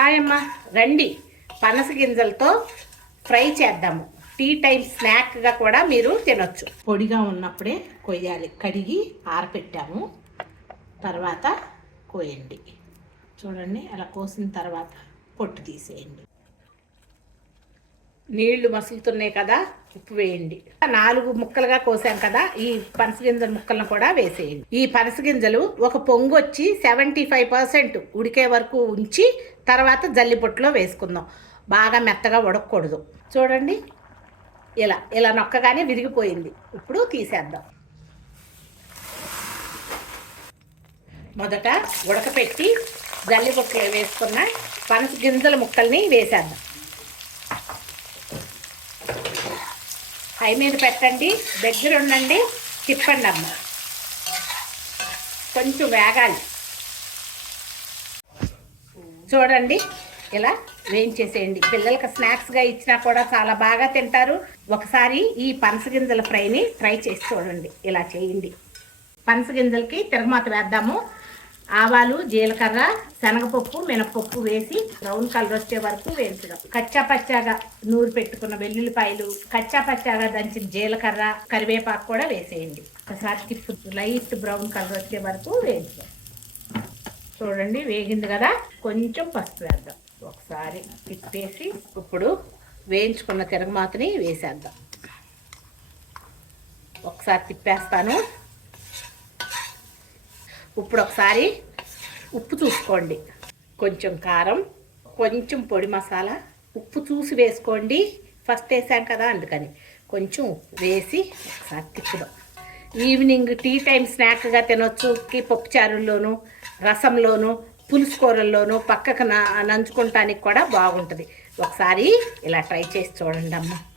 Hi అమ్మ, రండి పనస గింజలతో ఫ్రై చేద్దాము. టీ టైం స్నాక్గా కూడా మీరు తినొచ్చు. పొడిగా ఉన్నప్పుడే కొయ్యాలి. కడిగి ఆరపెట్టాము, తర్వాత కోయండి. చూడండి, అలా కోసిన తర్వాత పొట్టు తీసేయండి. నీళ్లు మసులుతున్నాయి కదా, ఉప్పు వేయండి. 4 ముక్కలుగా కోసాం కదా, ఈ పనసగింజల ముక్కలను కూడా వేసేయండి. ఈ పనసగింజలు ఒక పొంగు వచ్చి 75% ఉడికే వరకు ఉంచి తర్వాత జల్లిపొట్టులో వేసుకుందాం. బాగా మెత్తగా ఉడకకూడదు. చూడండి, ఇలా ఇలా నొక్కగానే విరిగిపోయింది. ఇప్పుడు తీసేద్దాం. మొదట ఉడకపెట్టి జల్లిపొట్టులో వేసుకున్న పనస గింజల ముక్కల్ని వేసేద్దాం. హై మీద పెట్టండి, దగ్గర ఉండండి, తిప్పండి అమ్మ. కొంచెం వేగాలి. చూడండి, ఇలా వేయించేసేయండి. పిల్లలకి స్నాక్స్గా ఇచ్చినా కూడా చాలా బాగా తింటారు. ఒకసారి ఈ పనసగింజల ఫ్రైని ట్రై చేసి చూడండి. ఇలా చేయండి. పనసగింజలకి తిరగమాత వేద్దాము. ఆవాలు, జీలకర్ర, శనగపప్పు, మినపప్పు వేసి బ్రౌన్ కలర్ వచ్చే వరకు వేయించడం. కచ్చా పచ్చాగా నూరు పెట్టుకున్న వెల్లుల్లిపాయలు, కచ్చా పచ్చాగా దంచిన జీలకర్ర, కరివేపాకు కూడా వేసేయండి. ఒకసారి తిప్పు, లైట్ బ్రౌన్ కలర్ వచ్చే వరకు వేయించడం. చూడండి, వేగింది కదా. కొంచెం పసుపు వేద్దాం. ఒకసారి తిప్పేసి ఇప్పుడు వేయించుకున్న తిరగమాతని వేసేద్దాం. ఒకసారి తిప్పేస్తాను. ఇప్పుడు ఒకసారి ఉప్పు చూసుకోండి. కొంచెం కారం, కొంచెం పొడి మసాలా. ఉప్పు చూసి వేసుకోండి, ఫస్ట్ వేసాం కదా అందుకని. కొంచెం ఉప్పు వేసి ఒకసారి తిప్పుదాం. ఈవినింగ్ టీ టైం స్నాక్గా తినొచ్చు. పప్పు చారుల్లోనూ, రసంలోనూ, పులుసు కూరల్లోనూ పక్కకు నంచుకుంటానికి కూడా బాగుంటుంది. ఒకసారి ఇలా ట్రై చేసి చూడండి అమ్మ.